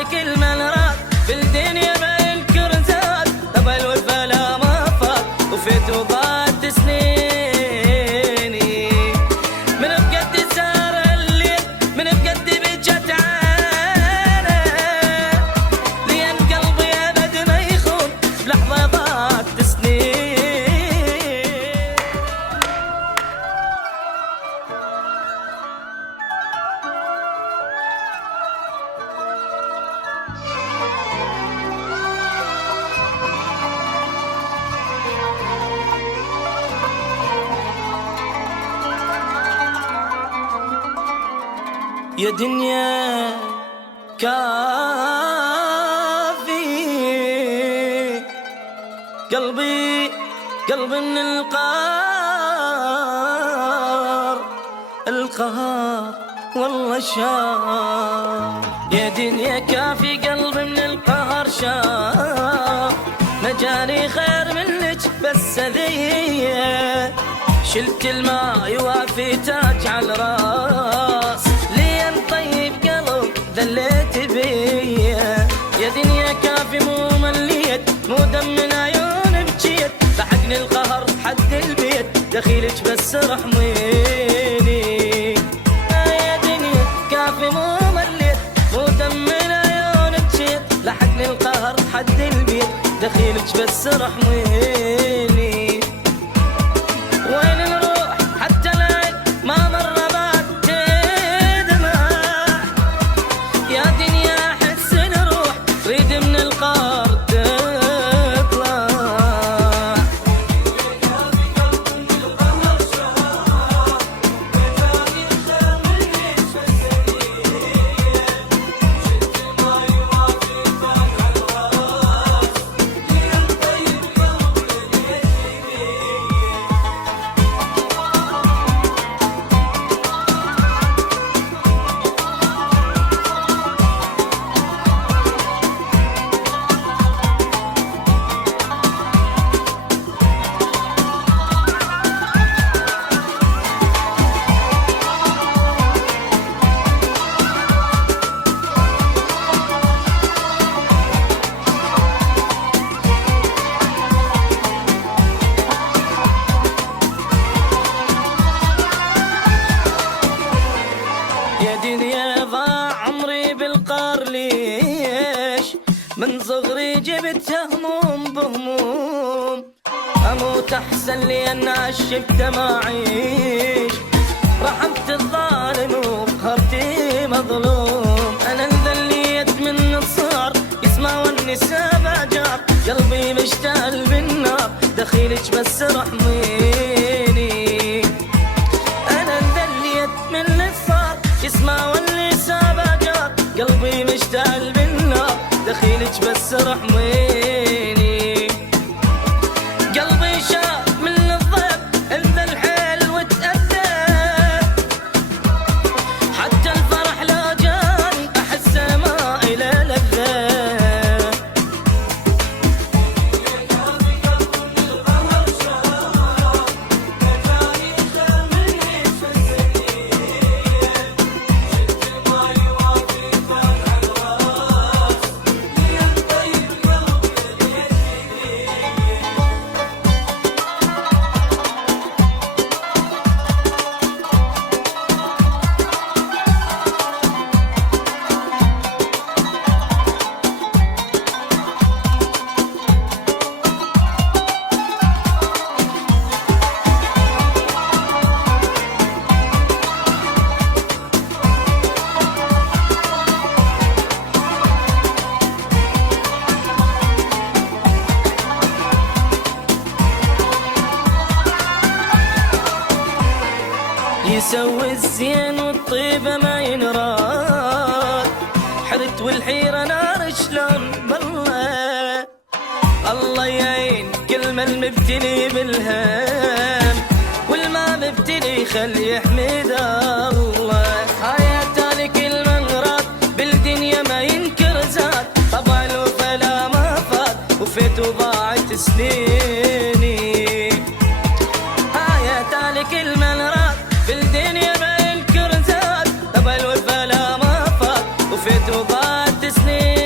تالك المنرات في الدنيا ما ينكر زاد، طبع الوفا لا ما فات وفيت وضاعت سنيني. من بقد سار الليل من بقد بجت عينه، لين قلبي ابد ما يخون بلحظه ضاعت سنين. يا دنيا كافي قلبي من القهر والله شاف. يا دنيا كافي قلبي من القهر شاف، ما جاني خير منك بس ذي شلت الماء يوافي تاج على الراس، لين طيب قلب ذليت بيه. يا دنيا كافي مو مليت مو دم من عيون بجيت، لحقني القهر حد البيت دخيلك بس رحميني. يا دنيا كافي مو مليت مو دم من عيون بجيت، لحقني القهر حد البيت دخيلك بس رحميني. وين نروح حتى العين ما مر بعد دمع، يا دنيا احس نروح ريد من القهر تطلع. يا دنيا ضاع عمري بالقار ليش، من صغري جبت هموم بهموم، اموت احسن لي ان عشبت ما اعيش. رحمت الظالم وقهرتي مظلوم، انا انذليت من الصغر يسمع والنساء جار، قلبي مشتعل بالنار دخيلك بس رحميني. انا انذليت من الصغر يسمع والنساء جار، قلبي مشتعل بالنار دخيلك بس رحميني. قلبي شاف من الضيق انذى الحيل وتأذى، حتى الفرح لا جاني احسه ما الى لذة. يسوي الزين والطيبة ما ينراد، حرت والحيرة نار شلون بالله. الله يعين كل من مبتلي بالهم، والما مبتلي خلي يحمد الله. يا تالك المنغرات بالدنيا ما ينكر زاد، طبع الوفا لا ما فات وفيت وضاعت سنيني. يا تالك المنغرات بالدنيا ما ينكر زاد، طبع الوفا لا ما فات وفيت وضاعت طافت سنين